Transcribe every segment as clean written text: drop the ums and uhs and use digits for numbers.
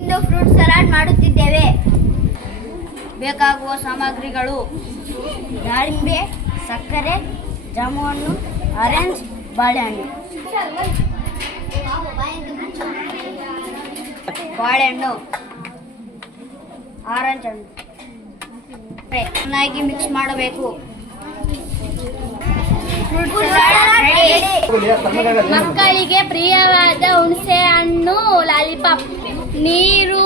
ಇಂದು fruit salad ಮಾಡುತ್ತಿದ್ದೇವೆ. ಬೇಕಾಗುವ ಸಾಮಗ್ರಿಗಳು: ದಾಳಿಂಬೆ, ಸಕ್ಕರೆ, ಜಾಮು ಹಣ್ಣು, ಆರೆಂಜ್, ಬಾಳೆಹಣ್ಣು. ಬಾಳೆಹಣ್ಣು, ಆರೆಂಜ್ ಹಣ್ಣು ಚೆನ್ನಾಗಿ ಮಿಕ್ಸ್ ಮಾಡಬೇಕು. ಮಕ್ಕಳಿಗೆ ಪ್ರಿಯವಾದ ಹುಣಸೆ ಹಣ್ಣು ಲಾಲಿಪಾಪ್. ನೀರು,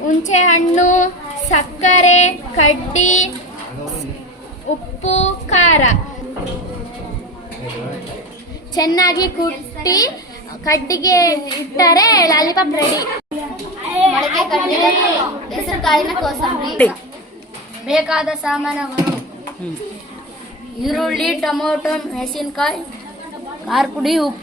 ಹುಣಸೆ ಹಣ್ಣು, ಸಕ್ಕರೆ, ಕಡ್ಡಿ, ಉಪ್ಪು, ಖಾರ ಚೆನ್ನಾಗಿ ಕುಟ್ಟಿ ಕಡ್ಡಿಗೆ ಇಟ್ಟರೆ ಲಾಲಿಪಾಪ್ ರೆಡಿ. ಮೊಳಕೆ ಕಟ್ಟಿದ ಹೆಸರು ಕಾಳಿನ ಕೋಸಂಬರಿ. ಬೇಕಾದ ಸಾಮಾನುಗಳು: ಈರುಳ್ಳಿ, ಟೊಮೊಟೊ, ಮೆಣಸಿನಕಾಯಿ, ಖಾರ ಪುಡಿ, ಉಪ್ಪು.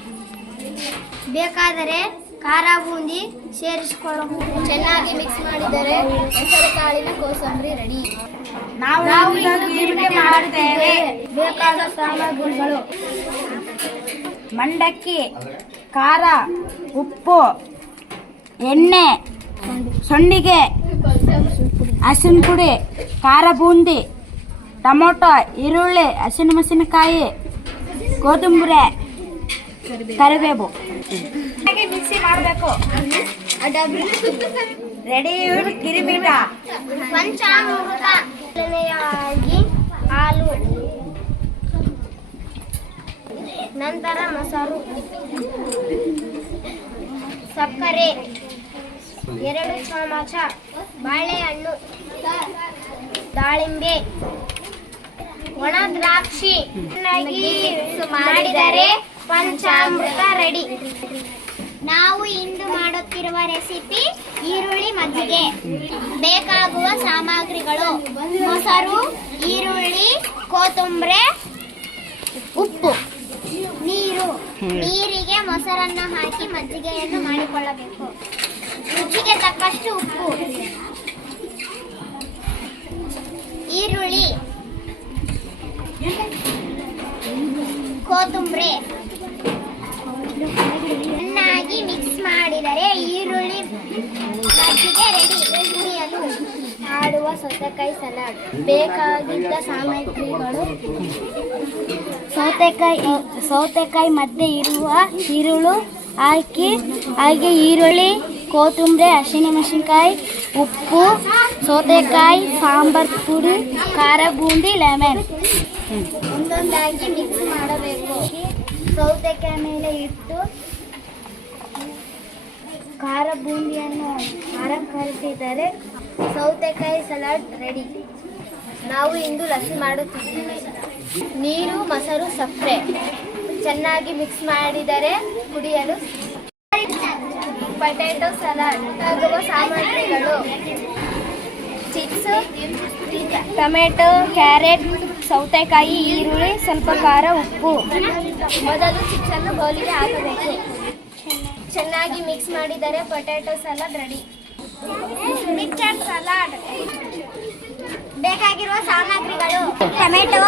ಬೇಕಾದರೆ ಖಾರ ಬೂಂದಿ ಸೇರಿಸಿಕೊಳ್ಳಬಹುದು. ಚೆನ್ನಾಗಿ ಮಿಕ್ಸ್ ಮಾಡಿದರೆ ಹೆಸರು ಕಾಳಿನ ಕೋಸಂಬರಿ ರೆಡಿ. ನಾವು ಇದನ್ನು ಮಾಡುತ್ತೇವೆ. ಬೇಕಾದ ಸಾಮಗ್ರಿಗಳು: ಮಂಡಕ್ಕಿ, ಖಾರ, ಉಪ್ಪು, ಎಣ್ಣೆ, ಸೊಂಡಿಗೆ, ಹಸಿನ ಪುಡಿ, ಖಾರ ಬೂಂದಿ, ಟೊಮೊಟೊ, ಈರುಳ್ಳಿ, ಹಸಿಮೆಣಸಿನಕಾಯಿ, ಕೊತ್ತಂಬರಿ, ಕರಿಬೇವು. ಮಿಕ್ಸಿ ಮಾಡಬೇಕು. ರೆಡಿ ಕಿರಿಬೀಟ. ಪಂಚಾಮೃತ, ಹಾಲು, ನಂತರ ಮೊಸರು, ಸಕ್ಕರೆ 2 ಚಮಚ, ಬಾಳೆಹಣ್ಣು, ದಾಳಿಂಬೆ, ಒಣ ದ್ರಾಕ್ಷಿ ಚೆನ್ನಾಗಿ ಮಾಡಿದರೆ ಪಂಚಾಮೃತ ರೆಡಿ. ನಾವು ಇಂದು ಮಾಡುತ್ತಿರುವ ರೆಸಿಪಿ ಈರುಳ್ಳಿ ಮಜ್ಜಿಗೆ. ಬೇಕಾಗುವ ಸಾಮಗ್ರಿಗಳು: ಮೊಸರು, ಈರುಳ್ಳಿ, ಕೊತ್ತಂಬರಿ, ಉಪ್ಪು, ನೀರು. ನೀರಿಗೆ ಮೊಸರನ್ನು ಹಾಕಿ ಮಜ್ಜಿಗೆಯನ್ನು ಮಾಡಿಕೊಳ್ಳಬೇಕು. ರುಚಿಗೆ ತಕ್ಕಷ್ಟು ಉಪ್ಪು. ಈರುಳ್ಳಿ, ಕೊತ್ತಂಬರಿ ಚೆನ್ನಾಗಿ ಮಿಕ್ಸ್ ಮಾಡಿದರೆ ಈರುಳ್ಳಿ ಮಜ್ಜಿಗೆ ರೆಡಿ. ಕುಡಿಯಲು ಮಾಡುವ ಸೌತೆಕಾಯಿ ಸಲಾಡ್. ಬೇಕಾಗಿದ್ದ ಸಾಮಗ್ರಿಗಳು: ಸೌತೆಕಾಯಿ ಮಧ್ಯೆ ಇರುವ ಈರುಳ್ಳಿ ಹಾಗೆ ಈರುಳ್ಳಿ, ಕೊತ್ತಂಬರಿ, ಹಸಿಮೆಣಸಿನಕಾಯಿ, ಉಪ್ಪು, ಸೌತೆಕಾಯಿ, ಸಾಂಬಾರ್ ಪುಡಿ, ಖಾರ ಬೂಂದಿ, ಲೆಮನ್. ಒಂದೊಂದಾಗಿ ಮಿಕ್ಸ್ ಮಾಡಬೇಕು. ಸೌತೆಕಾಯಿ ಮೇಲೆ ಇಟ್ಟು ಖಾರ ಬೂಂದಿಯನ್ನು ಕರಿಸಿದರೆ ಸೌತೆಕಾಯಿ ಸಲಾಡ್ ರೆಡಿ. ನಾವು ಇಂದು ಲಸ್ಸಿ ಮಾಡುತ್ತಿದ್ದೇವೆ. ನೀರು, ಮೊಸರು, ಸಕ್ಕರೆ ಚೆನ್ನಾಗಿ ಮಿಕ್ಸ್ ಮಾಡಿದರೆ ಕುಡಿಯಲು. Potato salad. ಆಗುವ ಸಾಮಗ್ರಿಗಳು: ಚಿಪ್ಸ್, ಟೊಮೆಟೊ, ಕ್ಯಾರೆಟ್, ಸೌತೆಕಾಯಿ, ಈರುಳ್ಳಿ, ಸ್ವಲ್ಪ ಖಾರ, ಉಪ್ಪು. ಮೊದಲು ಚಿಪ್ಸ್ ಅನ್ನು ಬೌಲಿಗೆ ಹಾಕಬೇಕು. ಚೆನ್ನಾಗಿ ಮಿಕ್ಸ್ ಮಾಡಿದರೆ potato salad ready. Mixer salad. ಬೇಕಾಗಿರುವ ಸಾಮಗ್ರಿಗಳು: ಟೊಮೆಟೊ,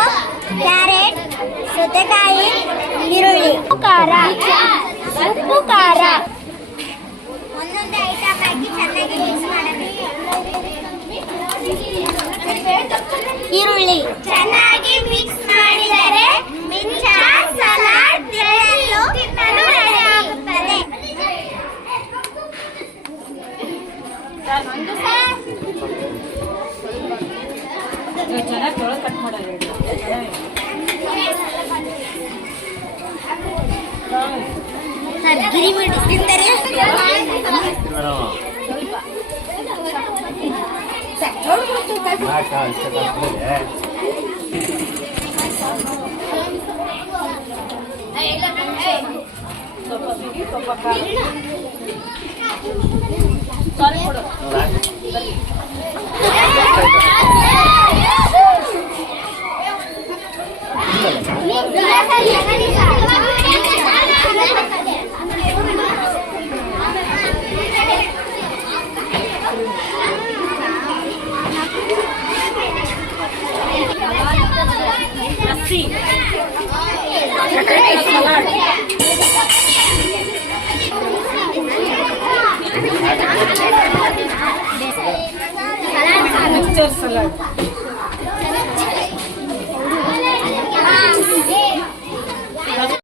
ಕ್ಯಾರೆಟ್, ಸೌತೆಕಾಯಿ, ಈರುಳ್ಳಿ, ಖಾರ, ಉಪ್ಪು, ಖಾರ. ಒಂದೊಂದೇ ಐಟಮ್ ಹಾಕಿ ಚೆನ್ನಾಗಿ ಮಿಕ್ಸ್ ಮಾಡಬೇಕು. ಈರುಳ್ಳಿ ಚೆನ್ನಾಗಿ ಮಿಕ್ಸ್ ಮಾಡಿದರೆ ಮಿಕ್ಸರ್ ಸಲಾಡ್ ತಿನ್ನಲು ರೆಡಿ ಆಗುತ್ತದೆ. ಗಿರಿಮಿಡಿ ತಿಂದರೆ ಸಲಾಡ್ ಮಿಕ್ಸ್ಚರ್ ಸಲಾಡ್